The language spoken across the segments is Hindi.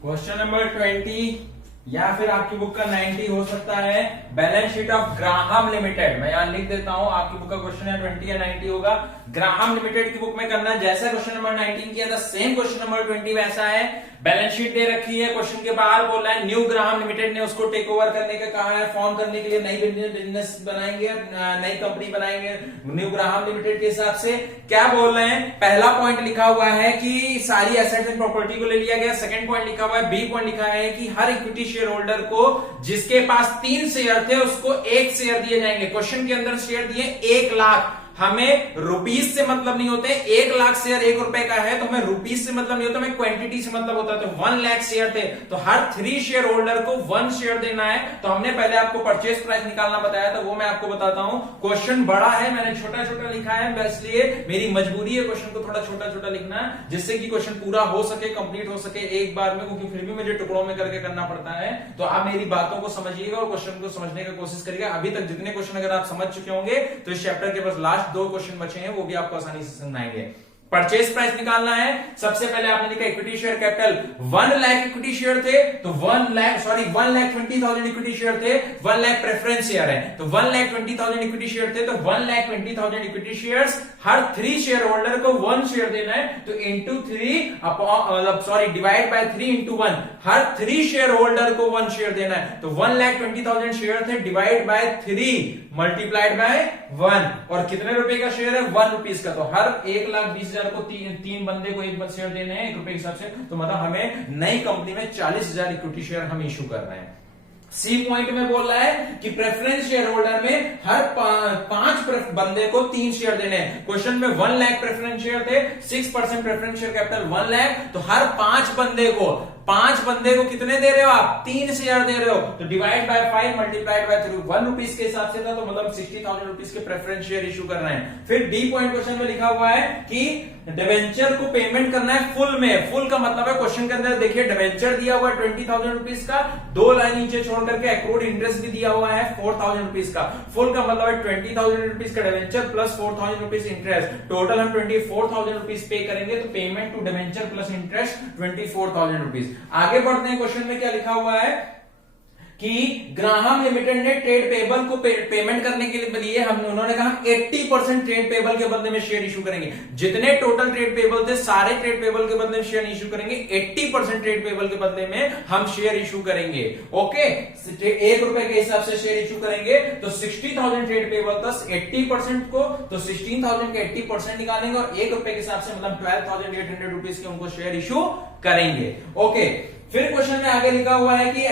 क्वेश्चन नंबर 20 या फिर आपकी बुक का 90 हो सकता है। Balance sheet of Graham limited, मैं यहां लिख देता हूं, आपकी बुक का क्वेश्चन है 20 या 90 होगा। ग्राहम लिमिटेड की बुक में करना है जैसा क्वेश्चन नंबर 19 किया था, सेम क्वेश्चन नंबर 20 वैसा है। बैलेंस शीट दे रखी है, क्वेश्चन के बाहर बोल रहा है न्यू ग्राहम लिमिटेड ने उसको टेक ओवर करने का कहा है, फॉर्म करने के लिए नई बिजनेस बनाएंगे, नई कंपनी बनाएंगे न्यू ग्राहम लिमिटेड के हिसाब से। क्या बोल रहे हैं, पहला पॉइंट लिखा हुआ है कि सारी एसेट्स एंड प्रॉपर्टी को ले लिया गया। सेकंड पॉइंट लिखा हुआ है, बी पॉइंट लिखा है कि हर इक्विटी शेयर होल्डर को जिसके पास 3 शेयर थे उसको 1 शेयर दिए जाएंगे। क्वेश्चन के अंदर शेयर दिए 1 लाख, हमें रुपीस से मतलब नहीं होते। 1 लाख शेयर 1 रुपए का है तो हमें रुपीस से मतलब नहीं होता, हमें क्वांटिटी से मतलब होता है। तो 1 लाख शेयर थे तो हर 3 शेयर होल्डर को 1 शेयर देना है। तो हमने पहले आपको परचेज प्राइस निकालना बताया था, वो मैं आपको बताता हूं। क्वेश्चन बड़ा है, मैंने छोटा छोटा लिखा है, इसलिए मेरी मजबूरी है क्वेश्चन को थोड़ा छोटा छोटा लिखना, जिससे कि क्वेश्चन पूरा हो सके, कंप्लीट हो सके एक बार में, क्योंकि फिर भी मुझे टुकड़ों में करके करना पड़ता है। तो आप मेरी बातों को समझिएगा और क्वेश्चन को समझने की कोशिश करिएगा। अभी तक जितने क्वेश्चन अगर आप समझ चुके होंगे तो इस चैप्टर के बस लास्ट 2 क्वेश्चन बचे हैं, वो भी आपको आसानी से समझ आएंगे। परचेज प्राइस निकालना है। सबसे पहले आपने लिखा equity share capital 1 lakh equity share थे तो 1,20,000 इक्विटी शेयर थे। 1 लाख प्रेफरेंस शेयर है तो 1,20,000 इक्विटी शेयर थे तो 1,20,000 इक्विटी शेयर्स, हर 3 शेयर होल्डर को 1 शेयर देना है। तो into 3 divide by 3 into 1, her 3 share holder को 1 शेयर देना है। तो 1,20,000 शेयर थे, डिवाइड बाय 3 मल्टीप्लाइड बाय 1, और कितने रुपए का शेयर है, 1 रुपीज का। तो हर 1,20,000 को 3 बंदे को 1 शेयर देने हैं 1 रुपए के हिसाब से। तो मतलब हमें नई कंपनी में 40,000 इक्विटी शेयर हम इशू कर रहे हैं। सी पॉइंट में बोल रहा है कि प्रेफरेंस शेयर होल्डर में हर 5 बंदे को 3 शेयर देने हैं। क्वेश्चन में 1 लाख प्रेफरेंस शेयर थे, 6% प्रेफरेंस शेयर कैपिटल 1 लाख, तो हर 5 बंदे को कितने दे रहे हो आप, 3 शेयर दे रहे हो। तो divide by 5 multiplied by 3, 1 rupees के हिसाब से था, तो मतलब 60,000 रुपीज के प्रेफरेंस शेयर इशू कर रहे हैं। फिर डी पॉइंट क्वेश्चन में लिखा हुआ है कि डिवेंचर को पेमेंट करना है फुल में। फुल का मतलब है, क्वेश्चन के अंदर देखिए डिवेंचर दिया हुआ है 20,000 रुपीज का, 2 लाइन नीचे छोड़ करके एक्रूड इंटरेस्ट भी दिया हुआ है 4,000 रुपीज का। फुल का मतलब है 20,000 रुपीज का debenture plus 4,000 rupees interest, total हम 24,000 रुपीज पे करेंगे। तो payment to debenture plus interest 24,000 rupees. आगे बढ़ते हैं, क्वेश्चन में क्या लिखा हुआ है कि ग्राहम लिमिटेड ने ट्रेड पेबल को पेमेंट करने के लिए उन्होंने कहा 80% ट्रेड पेबल के बदले में शेयर इशू करेंगे। जितने टोटल ट्रेड पेबल थे सारे ट्रेड पेबल के बदले में शेयर इशू करेंगे, 80% ट्रेड पेबल के बदले में हम शेयर इशू करेंगे। ओके, 1 रुपए के हिसाब से शेयर इशू करेंगे। तो 60,000 ट्रेड पेबल था, 80% को तो 16,000 के 80% निकालेंगे और 1 रुपए के हिसाब से मतलब 12,800 रुपीज के उनको शेयर इशू करेंगे। ओके, फिर क्वेश्चन में आगे लिखा हुआ है कि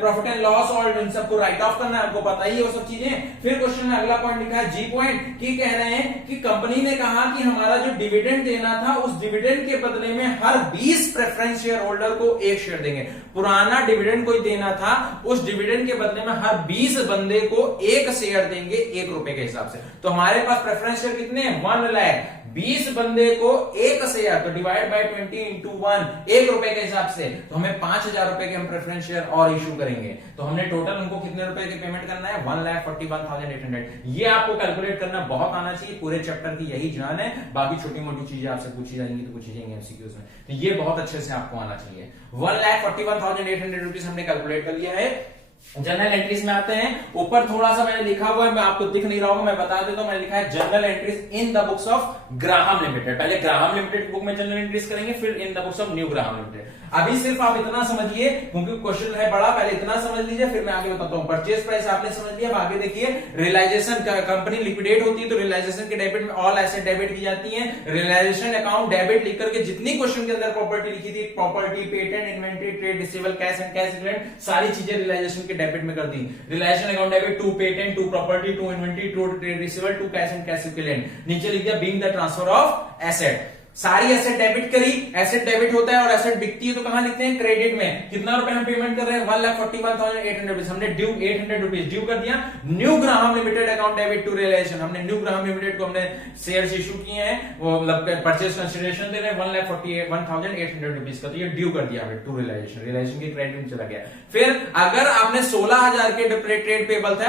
प्रॉफिट एंड लॉस और इन सबको राइट ऑफ करना है, आपको पता ही है वो सब चीजें। फिर क्वेश्चन में अगला पॉइंट लिखा है जी पॉइंट, कि कह रहे हैं कि कंपनी ने कहा कि हमारा जो डिविडेंड देना था उस डिविडेंड के बदले में हर 20 प्रेफरेंस शेयर होल्डर को 1 शेयर देंगे। पुराना डिविडेंड कोई देना था, उस डिविडेंड के बदले में हर 20 बंदे को 1 शेयर देंगे 1 रुपए के हिसाब से। तो हमारे पास प्रेफरेंस शेयर कितने हैं, 1 लाख, 20 बंदे को 1 शेयर, तो डिवाइड बाय 20 इंटू 1, 1 रुपए के हिसाब से। तो हमें 5,000 रुपए के हम प्रेफरेंस शेयर और इशू करेंगे। तो हमने टोटल उनको कितने रुपए के पेमेंट करना है, 1,41,800। ये आपको कैलकुलेट करना बहुत आना चाहिए, पूरे चैप्टर की यही जान है। बाकी छोटी मोटी चीजें आपसे पूछी जाएंगी तो पूछी जाएंगी एमसीक्यूज में, तो ये बहुत अच्छे से आपको आना चाहिए। 1,41,800 रुपीज हमने कैलकुलेट कर लिया है। जनरल एंट्रीज में आते हैं। ऊपर थोड़ा सा मैंने लिखा हुआ है, मैं आपको दिख नहीं रहा हूं, मैं बता देता हूं। मैंने लिखा है general entries in the books of Graham limited. पहले ग्राहम लिमिटेड बुक में जनरल एंट्रीज करेंगे, फिर इन the books of new Graham limited. अभी सिर्फ आप इतना समझिए, क्योंकि क्वेश्चन है बड़ा, पहले इतना समझ लीजिए, फिर मैं आगे बताता हूं। परचेज प्राइस आपने समझ लिया, आगे देखिए रियलाइजेशन, कंपनी लिक्विडेट होती है तो रियलाइजेशन के डेबिट में ऑल एसेट डेबिट की जाती है। रियलाइजेशन अकाउंट डेबिट लिख करके जितनी क्वेश्चन के अंदर प्रॉपर्टी लिखी थी, property, patent, inventory, trade receivable, cash and cash equivalent, सारी चीजें रियलाइजेशन के डेबिट में कर दी। Realisation account debit to patent, to property, to inventory, to trade receivable, to cash and cash equivalent. नीचे लिख दिया being the transfer of asset. सारी एसेट डेबिट करी, एसेट डेबिट होता है और एसेट बिकती है तो कहां लिखते हैं, क्रेडिट में। कितना रुपए हम पेमेंट कर रहे हैं, 1,41,800 रुपीज। हमने ड्यू 800 रुपीज ड्यू कर दिया। New Graham limited account debit to realisation, हमने न्यू ग्राहम लिमिटेड को हमने शेयर्स इशू किए हैं, वो मतलब परचेज कंसिडरेशन दे रहे हैं 1,41,800 रुपीज का, तो ये ड्यू कर दिया टू रियलाइजेशन, रियलाइजेशन के क्रेडिट में चला गया। फिर अगर आपने 16,000 के ट्रेड पेबल था,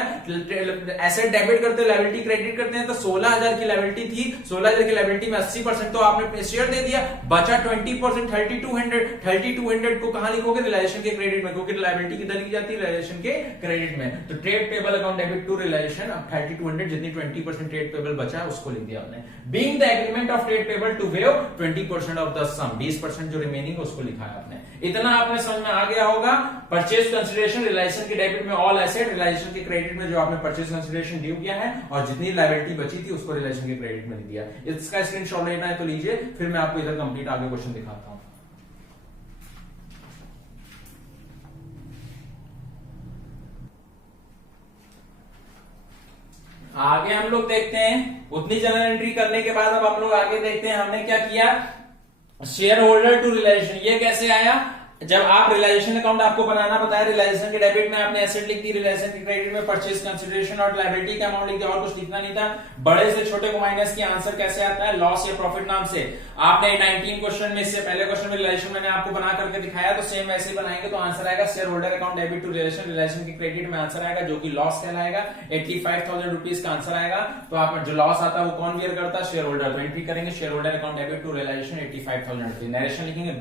एसेट डेबिट करते लायबिलिटी क्रेडिट करते हैं, तो 16,000 की लायबिलिटी थी, 16,000 की लायबिलिटी में 80% तो आपने शेयर दे दिया, बचा 20%, 3200 को कहां लिखोगे? रियलाइजेशन के क्रेडिट में, क्योंकि लायबिलिटी किधर लिखी जाती है? रियलाइजेशन के क्रेडिट में। तो trade payable account debit to realisation, अब 3200 जितनी 20% ट्रेड पेबल बचा है उसको लिख दिया हमने। Being the agreement of trade payable to waive 20% of the sum, 20% जो रिमेनिंग उसको लिखा है आपने। इतना आपने समझ में आ गया होगा। परचेज कंसिडरेशन रियलाइजेशन के डेबिट में ऑल एसेट, रियलाइजेशन के क्रेडिट में जो आपने परचेज कंसिडरेशन ड्यू किया है और जितनी लायबिलिटी बची थी उसको रियलाइजेशन के क्रेडिट में लिख दिया। इसका स्क्रीनशॉट लेना है तो लीजिए, फिर मैं आपको इधर कंप्लीट आगे क्वेश्चन दिखाता हूं। आगे हम लोग देखते हैं, उतनी जनरल एंट्री करने के बाद अब हम लोग आगे देखते हैं हमने क्या किया। शेयर होल्डर टू रियलाइजेशन, ये कैसे आया? जब आप रियलाइजेशन अकाउंट आपको बनाना बताया, रियलाइजेशन के डेबिट में आपने एसेट लिख दी, रियलाइजेशन के क्रेडिट में परचेज कंसिडरेशन और लायबिलिटी का अमाउंट लिख दिया, और कुछ लिखना नहीं था। बड़े से छोटे को माइनस किया, आंसर कैसे आता है? लॉस या प्रॉफिट नाम से। आपने 19 क्वेश्चन में, इससे पहले क्वेश्चन में रियलाइजेशन मैंने आपको बना करके दिखाया, तो सेम वैसे ही बनाएंगे तो आंसर आएगा share holder account debit to realisation, realisation के क्रेडिट में आंसर आएगा जो कि लॉस कहलाएगा। 85,000 रुपीज का आंसर आएगा। तो आप जो लॉस आता है वो कौन बियर करता है? Share holder. तो एंट्री करेंगे share holder account debit to realisation 85,000 rupees. Narration लिखेंगे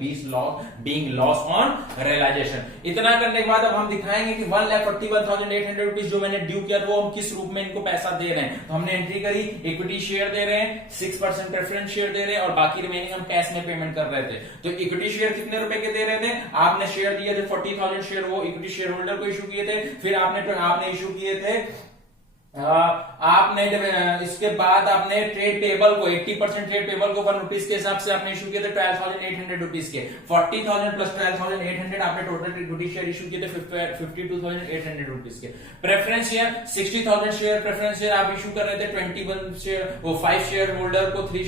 बीइंग लॉस ऑन रियलाइजेशन। इतना करने के बाद अब हम दिखाएंगे कि 1,41,800 रुपीज जो मैंने ड्यू किया वो हम किस रूप में इनको पैसा दे रहे हैं। तो हमने एंट्री करी, इक्विटी शेयर दे रहे हैं, 6% प्रेफरेंस शेयर दे रहे हैं और बाकी रिमेनिंग हम कैश में पेमेंट कर रहे थे। तो इक्विटी शेयर कितने रुपए के दे रहे थे? आपने शेयर दिए थे 40,000 शेयर, वो इक्विटी शेयर होल्डर को इशू किए थे। फिर आपने इशू किए थे आपने इसके बाद आपने ट्रेड पेबल को 80% ट्रेड पेबल को 1 रुपीज के हिसाब से आपने इशू किए थे 12,800 रुपीज के। 40,000 प्लस 12,800 आपने टोटल इक्विटी शेयर इशू किए थे 52,800 रुपीज के। Preference share 60,000 share preference share आप इशू कर रहे थे 21 शेयर, वो 5 शेयर होल्डर को 3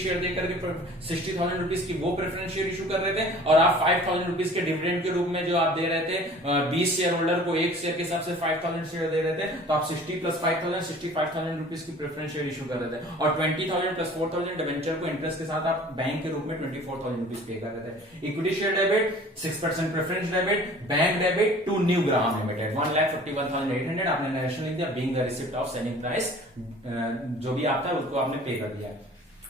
शेयर देकर के 60,000 रुपीज की वो प्रेफरेंस शेयर इशू कर रहे थे। और आप 5,000 रुपीज के डिविडेंड के रूप में जो आप दे रहे थे 20 शेयर होल्डर को 1 शेयर के हिसाब से 5,000 शेयर दे रहे थे। तो आप 60 प्लस 5,000 65,000 रुपीज की प्रेफरेंस शेयर इशू कर रहे थे। और 20,000 प्लस 4,000 डिबेंचर को इंटरेस्ट के साथ आप बैंक के रूप में 24,000 रुपीज पे कर रहे थे। Equity share debit 6% preference debit, bank debit to new Graham limited 1,41,800 आपने नरेशन लिख दिया। Being the receipt of selling price, जो भी आता है उसको आपने पे कर दिया।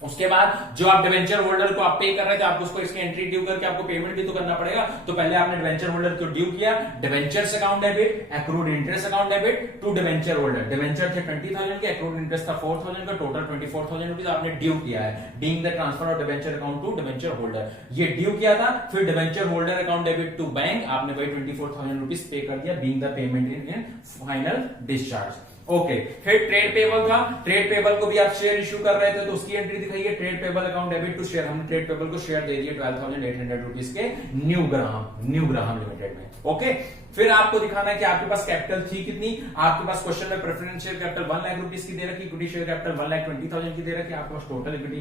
उसके बाद जो आप डिवेंचर होल्डर को आप पे कर रहे थे, आपको उसको इसकी एंट्री ड्यू करके आपको पेमेंट भी तो करना पड़ेगा। तो पहले आपने डिवेंचर होल्डर को ड्यू किया, debentures account debit, accrued interest account debit to debenture holder. Debenture थे 20,000 के, एक्रूड इंटरेस्ट था 4,000 का, टोटल 24,000 रुपीज आपने ड्यू किया है। Being the transfer of debenture account to debenture holder, ये ड्यू किया था। फिर debenture holder account debit to bank, आपने वही 24,000 रुपीज पे कर दिया। Being the payment in final discharge. Okay, फिर ट्रेड पेबल था। ट्रेड पेबल को भी आप शेयर इशू कर रहे थे तो उसकी एंट्री दिखाइए। Trade payable account debit to share, हमने ट्रेड पेबल को शेयर दे दिए 12,800 रुपीज के न्यू ग्राहम लिमिटेड में। ओके, फिर आपको दिखाना है कि आपके पास कैपिटल थी कितनी। आपके पास क्वेश्चन में preference share capital 1 lakh rupees की दे रखी, इक्विटी शेयर कैपिटल 1,20,000 की दे रखी। आपके पास टोटल इक्विटी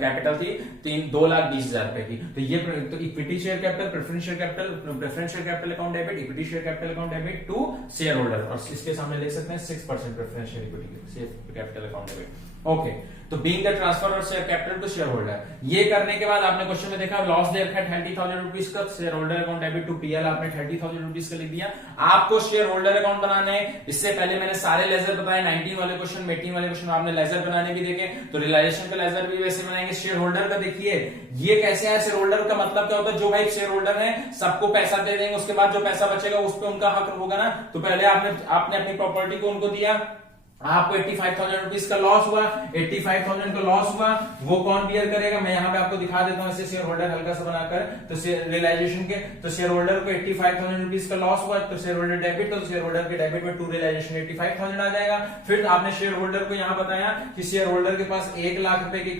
कैपिटल थी 2,20,000 रुपए की। तो ये तो equity share capital, preference share capital account debit, equity share capital account debit to share holder, और इसके सामने ले सकते हैं 6% preference share equity share capital account debit. Okay, तो being the transfer of share capital to share holder, ये करने के बाद आपने क्वेश्चन में देखा लॉस दे रखा है 30,000 रुपीज का। Share holder account debit to P L आपने 30,000 रुपीज का लिख दिया। आपको शेयर होल्डर अकाउंट बनाना है। इससे पहले मैंने सारे लेजर बताए, 19 वाले क्वेश्चन, 18 वाले क्वेश्चन आपने लेजर बनाने भी देखे। तो रियलाइजेशन का लेजर भी वैसे बनाएंगे। शेयर होल्डर का देखिए ये कैसे है। शेयर होल्डर का मतलब क्या होता है? जो भाई शेयर होल्डर है सबको पैसा दे देंगे, उसके बाद जो पैसा बचेगा उस पर उनका हक होगा ना। तो पहले आपने अपनी प्रॉपर्टी को उनको दिया, आपको 85,000 रुपीज का लॉस हुआ। 85,000 का लॉस हुआ, वो कौन बियर करेगा? मैं यहाँ पे आपको दिखा देता हूँ ऐसे शेयर होल्डर हल्का सा बनाकर। तो रियलाइजेशन के, तो शेयर होल्डर को 85,000 रुपीज का लॉस हुआ, तो शेयर होल्डर डेबिट, तो शेयर होल्डर के डेबिट में टू रियलाइजेशन 85,000 आ जाएगा। फिर आपने शेयर होल्डर को यहाँ बताया कि शेयर होल्डर के पास 1 लाख रुपए के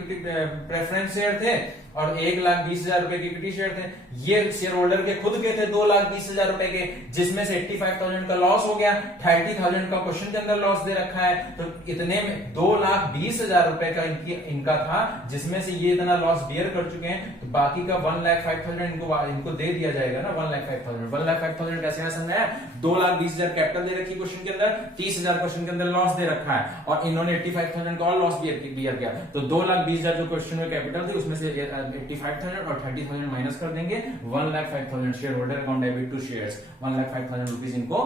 प्रेफरेंस शेयर थे और 1,20,000 रुपए के इक्विटी शेयर थे। ये शेयर होल्डर के खुद के थे 2,20,000 रुपए के, जिसमें से 85,000 का लॉस हो गया। 30,000 का क्वेश्चन के अंदर लॉस दे रखा है। तो इतने में 2,20,000 रुपए का इनका था, जिसमें से ये इतना लॉस बियर कर चुके हैं। तो बाकी का 1,05,000 इनको दे दिया जाएगा ना। 1,05,000 कैसे है समझाया? 2,20,000 कैपिटल दे रखी क्वेश्चन के अंदर, 30,000 क्वेश्चन के अंदर लॉस दे रखा है और इन्होंने 85,000 का और लॉस बियर किया। तो 2,20,000 जो क्वेश्चन में कैपिटल थी उसमें से 85,000 और 30,000 माइनस कर देंगे। 1,05,000 share holder account debit to shares, 1,05,000 rupees इनको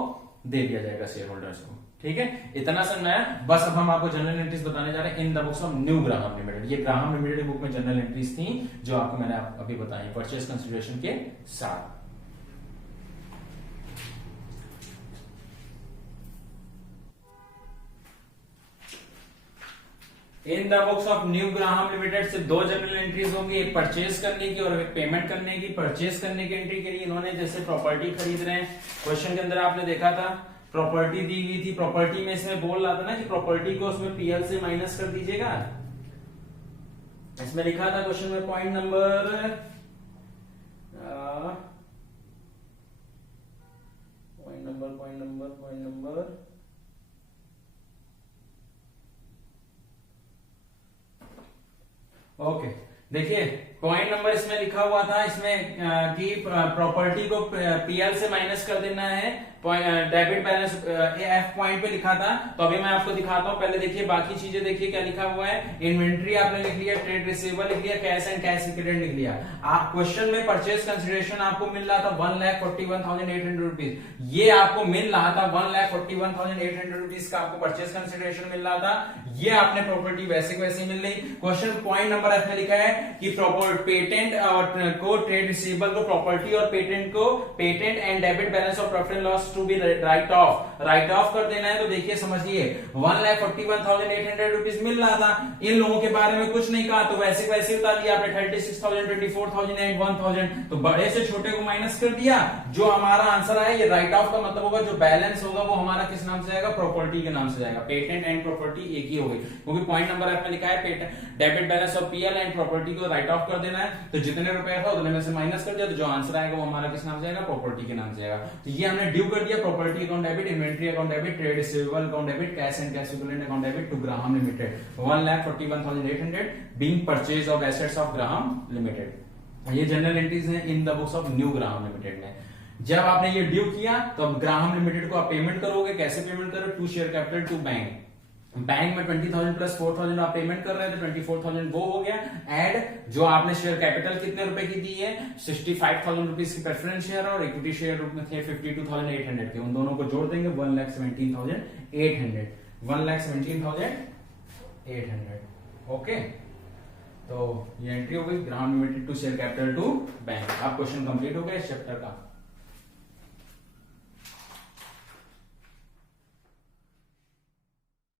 दे दिया जाएगा शेयर होल्डर्स को। ठीक है, इतना समझना है बस। अब हम आपको जनरल एंट्रीज बताने जा रहे हैं in the books of new Graham limited. ये ग्राहम लिमिटेड बुक में जनरल एंट्रीज थी जो आपको मैंने अभी बताई परचेज कंसिडरेशन के साथ। इन the books of new Graham limited से दो जनरल एंट्रीज होंगी, एक परचेज करने की और एक पेमेंट करने की। परचेज करने की एंट्री के लिए इन्होंने जैसे प्रॉपर्टी खरीद रहे हैं, क्वेश्चन के अंदर आपने देखा था प्रॉपर्टी दी हुई थी, प्रॉपर्टी में इसमें बोल रहा था ना कि प्रॉपर्टी को उसमें पीएल से माइनस कर दीजिएगा। इसमें लिखा था क्वेश्चन में पॉइंट नंबर ओके, देखिए पॉइंट नंबर इसमें लिखा हुआ था इसमें कि प्रॉपर्टी को पीएल से माइनस कर देना है, डेबिट बैलेंस एफ पॉइंट पे लिखा था। तो अभी मैं आपको दिखाता हूं, पहले देखिए बाकी चीजें देखिए क्या लिखा हुआ है। इन्वेंट्री आपने लिख लिया, ट्रेड रिसीवेबल लिख लिया, कैश एंड कैश इक्विवेलेंट लिख लिया। आप क्वेश्चन में परचेज कंसिडरेशन आपको मिल रहा था 1,41,800 रुपीज। ये आपको मिल रहा था 1,41,800 रुपीज का आपको परचेज कंसिडरेशन मिल रहा था। ये आपने प्रॉपर्टी वैसे की वैसे मिल रही। क्वेश्चन पॉइंट नंबर एफ में लिखा है कि पेटेंट को ट्रेड रिसीवेबल को प्रॉपर्टी और पेटेंट को patent and debit balance of profit and loss to be write off कर देना है। तो देखिए समझिए 1,41,800 रुपीज मिल रहा था, इन लोगों के बारे में कुछ नहीं कहा तो वैसे वैसे उतार लिया आपने 36,000, 24,000 एंड 1,000। तो बड़े से छोटे को माइनस कर दिया। जो हमारा आंसर है ये राइट ऑफ का मतलब होगा जो बैलेंस होगा वो हमारा किस नाम से जाएगा, प्रॉपर्टी के नाम से जाएगा। पेटेंट एंड प्रॉपर्टी एक ही होगी क्योंकि पॉइंट नंबर एफ में लिखा है debit balance of PL and property को राइट ऑफ कर देना है। तो जितने रुपए था उतने में से माइनस कर दिया तो जो आंसर आएगा वो हमारा किस नाम से जाएगा, प्रॉपर्टी के नाम से जाएगा। तो ये हमने ड्यू कर दिया, property account debit, inventory account debit, trade receivable account debit, cash and cash equivalent account debit to Graham limited 1,41,800 being purchase of assets of Graham limited. ये जनरल एंट्रीज हैं in the books of new Graham limited में। जब आपने ये ड्यू किया तो अब ग्राहम लिमिटेड को आप पेमेंट करोगे। कैसे पेमेंट करो, to share capital to bank. Bank में 20,000 प्लस 4,000 आप पेमेंट कर रहे थे, 24,000 वो हो गया। एड जो आपने शेयर कैपिटल कितने रुपए की दी है, 65,000 रुपीज की प्रेफरेंस शेयर और इक्विटी शेयर रूप में थे 52,800 के, उन दोनों को जोड़ देंगे 1,17,800 1,17,800। ओके, तो ये एंट्री हो गई Graham limited to share capital to bank. आप क्वेश्चन कंप्लीट हो गया इस चैप्टर का।